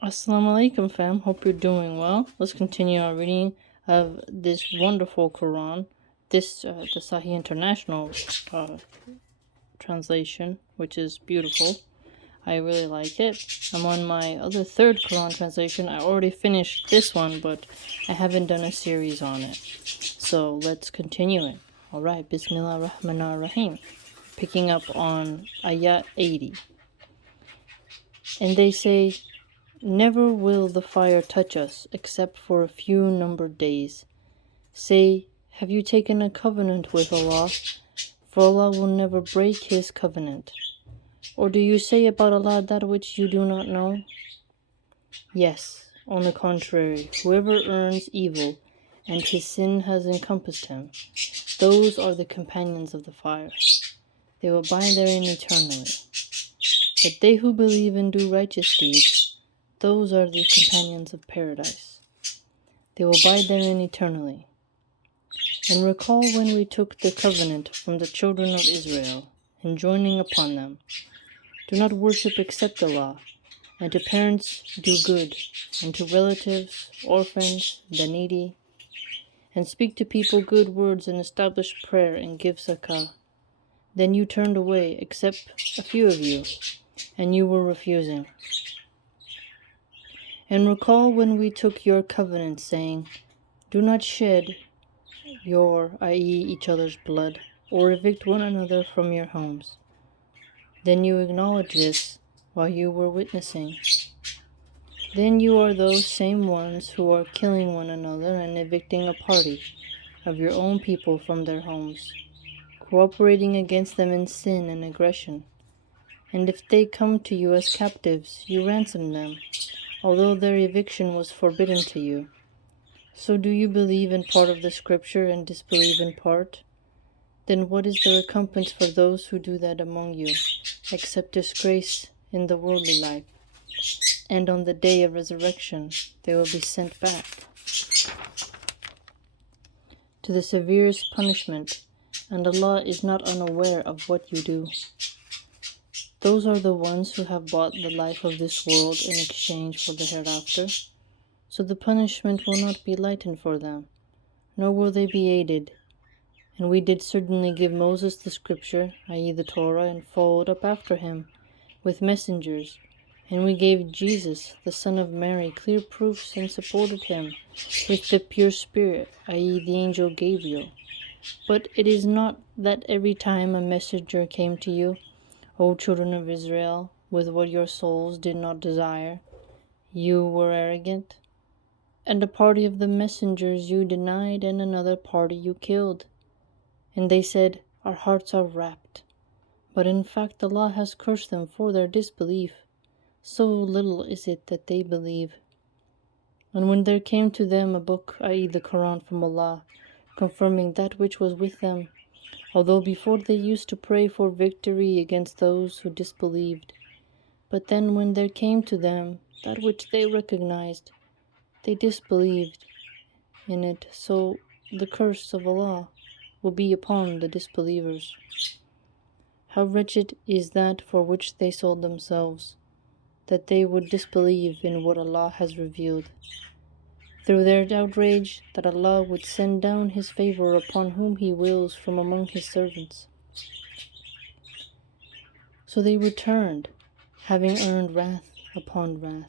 Assalamu alaikum fam, hope you're doing well. Let's continue our reading of this wonderful Quran. The Saheeh International translation, which is beautiful. I really like it. I'm on my other third Quran translation. I already finished this one, but I haven't done a series on it. So let's continue it. Alright, Bismillah Rahman Rahim. Picking up on Ayat 80. And they say, "Never will the fire touch us, except for a few numbered days." Say, "Have you taken a covenant with Allah? For Allah will never break His covenant. Or do you say about Allah that which you do not know? Yes, on the contrary, whoever earns evil, and his sin has encompassed him, those are the companions of the fire. They will abide therein eternally. But they who believe and do righteous deeds, those are the companions of paradise. They will abide therein eternally. And recall when we took the covenant from the children of Israel, enjoining upon them, do not worship except Allah, and to parents do good, and to relatives, orphans, the needy, and speak to people good words and establish prayer and give zakah. Then you turned away, except a few of you, and you were refusing. And recall when we took your covenant, saying, do not shed your, i.e. each other's blood, or evict one another from your homes. Then you acknowledge this while you were witnessing. Then you are those same ones who are killing one another and evicting a party of your own people from their homes, cooperating against them in sin and aggression. And if they come to you as captives, you ransom them, although their eviction was forbidden to you. So do you believe in part of the scripture and disbelieve in part? Then what is the recompense for those who do that among you, except disgrace in the worldly life? And on the day of resurrection they will be sent back to the severest punishment, and Allah is not unaware of what you do. Those are the ones who have bought the life of this world in exchange for the hereafter, so the punishment will not be lightened for them, nor will they be aided. And we did certainly give Moses the scripture, i.e. the Torah, and followed up after him with messengers. And we gave Jesus, the son of Mary, clear proofs and supported him with the pure spirit, i.e. the angel Gabriel. But it is not that every time a messenger came to you, O children of Israel, with what your souls did not desire, you were arrogant. And a party of the messengers you denied, and another party you killed. And they said, our hearts are wrapped. But in fact Allah has cursed them for their disbelief. So little is it that they believe. And when there came to them a book, i.e. the Qur'an from Allah, confirming that which was with them, although before they used to pray for victory against those who disbelieved, but then when there came to them that which they recognized, they disbelieved in it, so the curse of Allah will be upon the disbelievers. How wretched is that for which they sold themselves, that they would disbelieve in what Allah has revealed, through their outrage that Allah would send down His favor upon whom He wills from among His servants. So they returned, having earned wrath upon wrath,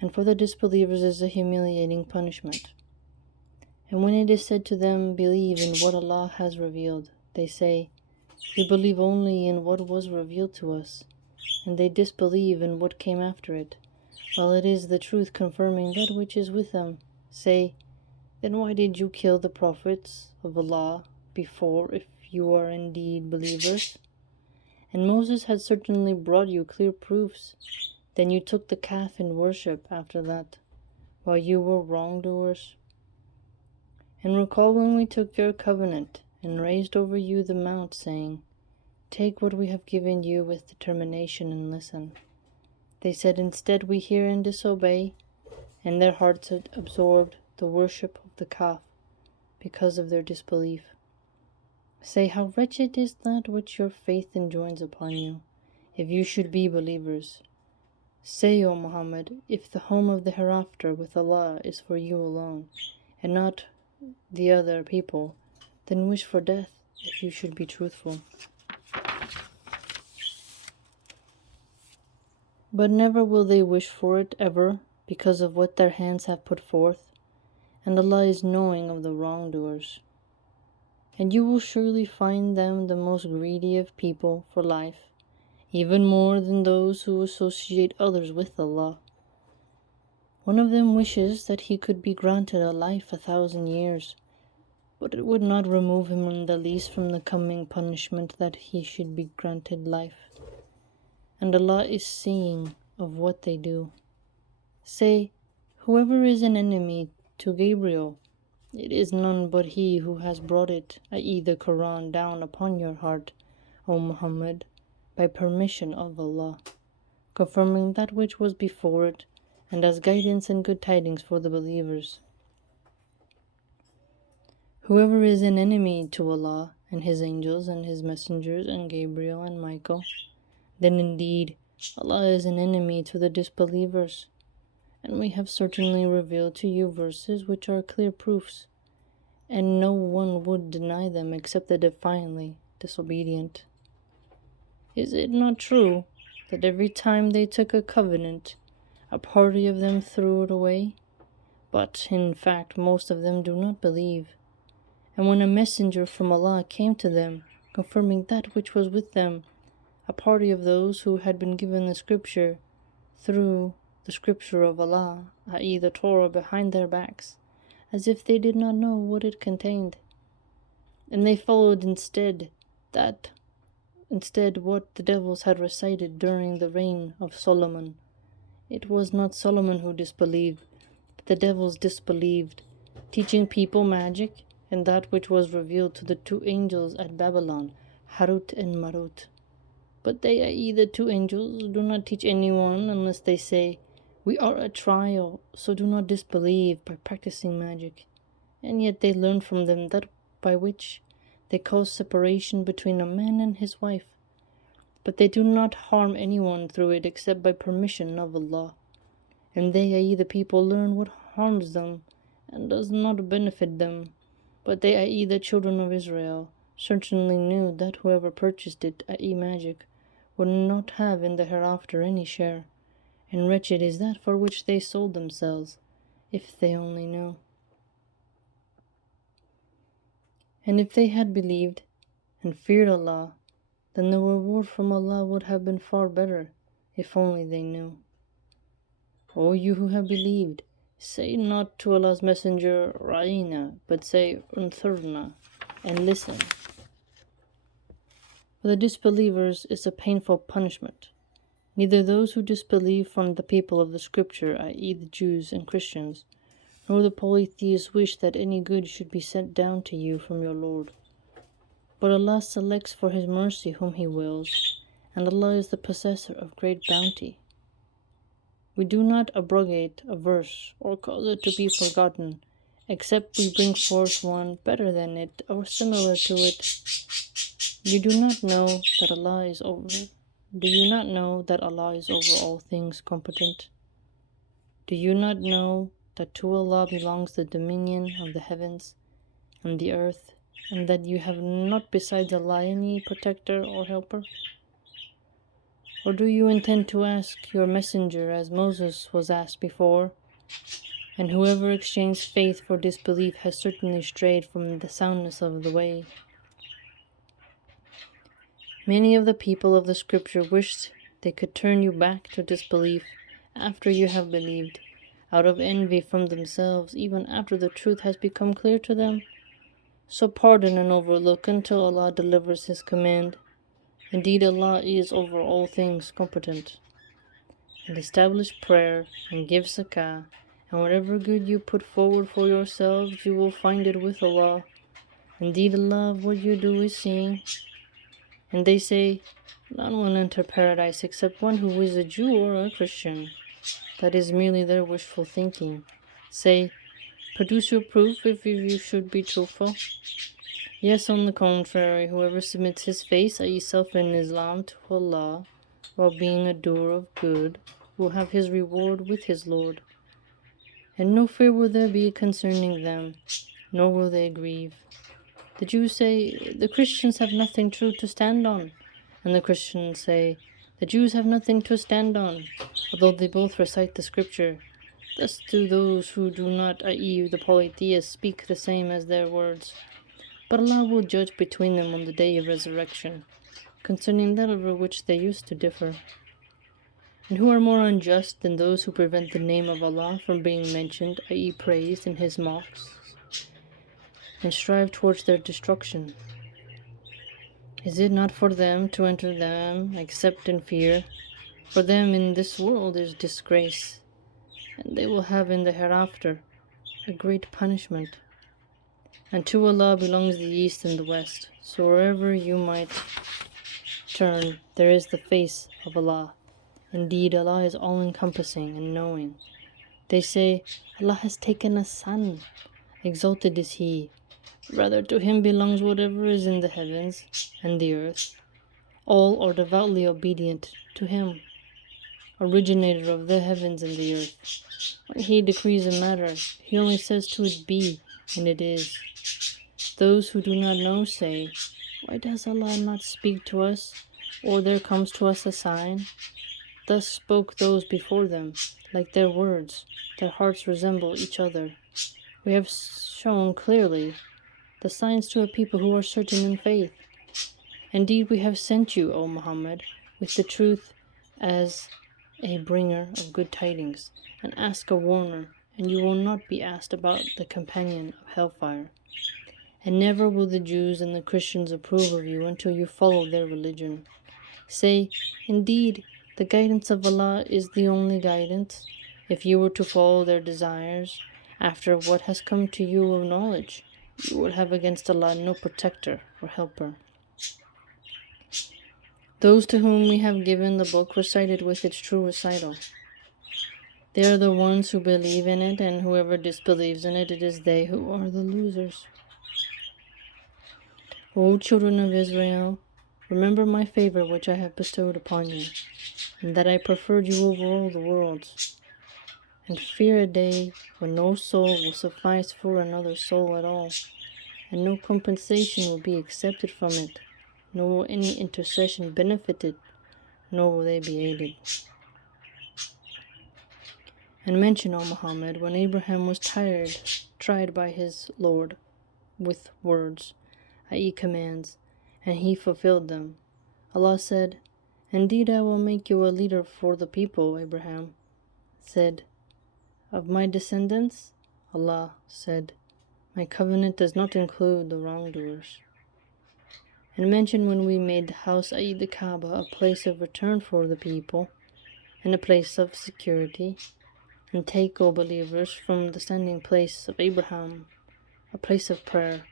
and for the disbelievers is a humiliating punishment. And when it is said to them, believe in what Allah has revealed, they say, we believe only in what was revealed to us, and they disbelieve in what came after it, while it is the truth confirming that which is with them. Say, then why did you kill the prophets of Allah before, if you are indeed believers? And Moses had certainly brought you clear proofs. Then you took the calf in worship after that, while you were wrongdoers. And recall when we took your covenant, and raised over you the mount, saying, take what we have given you with determination and listen. They said, instead we hear and disobey, and their hearts had absorbed the worship of the calf because of their disbelief. Say, how wretched is that which your faith enjoins upon you, if you should be believers. Say, O Muhammad, if the home of the hereafter with Allah is for you alone, and not the other people, then wish for death if you should be truthful. But never will they wish for it ever, because of what their hands have put forth, and Allah is knowing of the wrongdoers. And you will surely find them the most greedy of people for life, even more than those who associate others with Allah. One of them wishes that he could be granted a life 1,000 years, but it would not remove him in the least from the coming punishment that he should be granted life. And Allah is seeing of what they do. Say, whoever is an enemy to Gabriel, it is none but he who has brought it, i.e. the Qur'an, down upon your heart, O Muhammad, by permission of Allah, confirming that which was before it, and as guidance and good tidings for the believers. Whoever is an enemy to Allah and His angels and His messengers and Gabriel and Michael, then indeed Allah is an enemy to the disbelievers. And we have certainly revealed to you verses which are clear proofs, and no one would deny them except the defiantly disobedient. Is it not true that every time they took a covenant, a party of them threw it away? But in fact most of them do not believe. And when a messenger from Allah came to them, confirming that which was with them, a party of those who had been given the scripture threw the scripture of Allah, i.e. the Torah, behind their backs, as if they did not know what it contained. And they followed instead what the devils had recited during the reign of Solomon. It was not Solomon who disbelieved, but the devils disbelieved, teaching people magic and that which was revealed to the 2 angels at Babylon, Harut and Marut. But they, i.e. the 2 angels, do not teach anyone unless they say, "We are at trial, so do not disbelieve by practicing magic." And yet they learn from them that by which they cause separation between a man and his wife. But they do not harm anyone through it except by permission of Allah. And they, i.e. the people, learn what harms them and does not benefit them. But they, i.e. the children of Israel, certainly knew that whoever purchased it, i.e. magic, would not have in the hereafter any share, and wretched is that for which they sold themselves, if they only knew. And if they had believed and feared Allah, then the reward from Allah would have been far better, if only they knew. O you who have believed, say not to Allah's Messenger, Ra'ina, but say, Unthurna, and listen. For the disbelievers is a painful punishment. Neither those who disbelieve from the people of the scripture, i.e. the Jews and Christians, nor the polytheists wish that any good should be sent down to you from your Lord. But Allah selects for His mercy whom He wills, and Allah is the possessor of great bounty. We do not abrogate a verse or cause it to be forgotten, except we bring forth one better than it or similar to it. You do not know that Allah is over. Do you not know that Allah is over all things competent? Do you not know that to Allah belongs the dominion of the heavens and the earth, and that you have not besides Allah any protector or helper? Or do you intend to ask your messenger as Moses was asked before? And whoever exchanged faith for disbelief has certainly strayed from the soundness of the way. Many of the people of the scripture wished they could turn you back to disbelief after you have believed, out of envy from themselves, even after the truth has become clear to them. So pardon and overlook until Allah delivers His command. Indeed, Allah is over all things competent. And establish prayer and give zakah, and whatever good you put forward for yourselves, you will find it with Allah. Indeed, Allah, what you do is seeing. And they say, none will enter paradise except one who is a Jew or a Christian. That is merely their wishful thinking. Say, produce your proof if you should be truthful. Yes, on the contrary, whoever submits his face, i.e. self in Islam, to Allah, while being a doer of good, will have his reward with his Lord. And no fear will there be concerning them, nor will they grieve. The Jews say, the Christians have nothing true to stand on. And the Christians say, the Jews have nothing to stand on, although they both recite the scripture. Thus do those who do not, i.e. the polytheists, speak the same as their words. But Allah will judge between them on the day of resurrection, concerning that over which they used to differ. And who are more unjust than those who prevent the name of Allah from being mentioned, i.e. praised, in his mosques, and strive towards their destruction? Is it not for them to enter them except in fear? For them in this world is disgrace, and they will have in the hereafter a great punishment. And to Allah belongs the east and the west, so wherever you might turn, there is the face of Allah. Indeed, Allah is all-encompassing and knowing. They say, Allah has taken a son. Exalted is He. Rather, to Him belongs whatever is in the heavens and the earth. All are devoutly obedient to Him, originator of the heavens and the earth. When He decrees a matter, He only says to it be, and it is. Those who do not know say, why does Allah not speak to us, or there comes to us a sign? Thus spoke those before them, like their words. Their hearts resemble each other. We have shown clearly the signs to a people who are certain in faith. Indeed, we have sent you, O Muhammad, with the truth as a bringer of good tidings, and ask a warner, and you will not be asked about the companion of hellfire. And never will the Jews and the Christians approve of you until you follow their religion. Say, indeed, the guidance of Allah is the only guidance. If you were to follow their desires, after what has come to you of knowledge, you would have against Allah no protector or helper. Those to whom we have given the book recite it with its true recital. They are the ones who believe in it, and whoever disbelieves in it, it is they who are the losers. O children of Israel, remember my favor which I have bestowed upon you, and that I preferred you over all the worlds. And fear a day when no soul will suffice for another soul at all, and no compensation will be accepted from it, nor will any intercession benefit it, nor will they be aided. And mention, O Muhammad, when Abraham was tried by his Lord with words, i.e. commands, and he fulfilled them. Allah said, indeed I will make you a leader for the people. Abraham said, of my descendants? Allah said, my covenant does not include the wrongdoers. And mention when we made the house, i.e. the Kaaba, a place of return for the people, and a place of security. And take, O believers, from the standing place of Abraham, a place of prayer.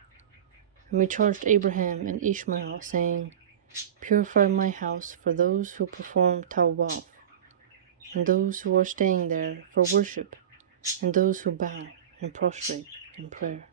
And we charged Abraham and Ishmael, saying, purify my house for those who perform tawaf, and those who are staying there for worship, and those who bow and prostrate in prayer.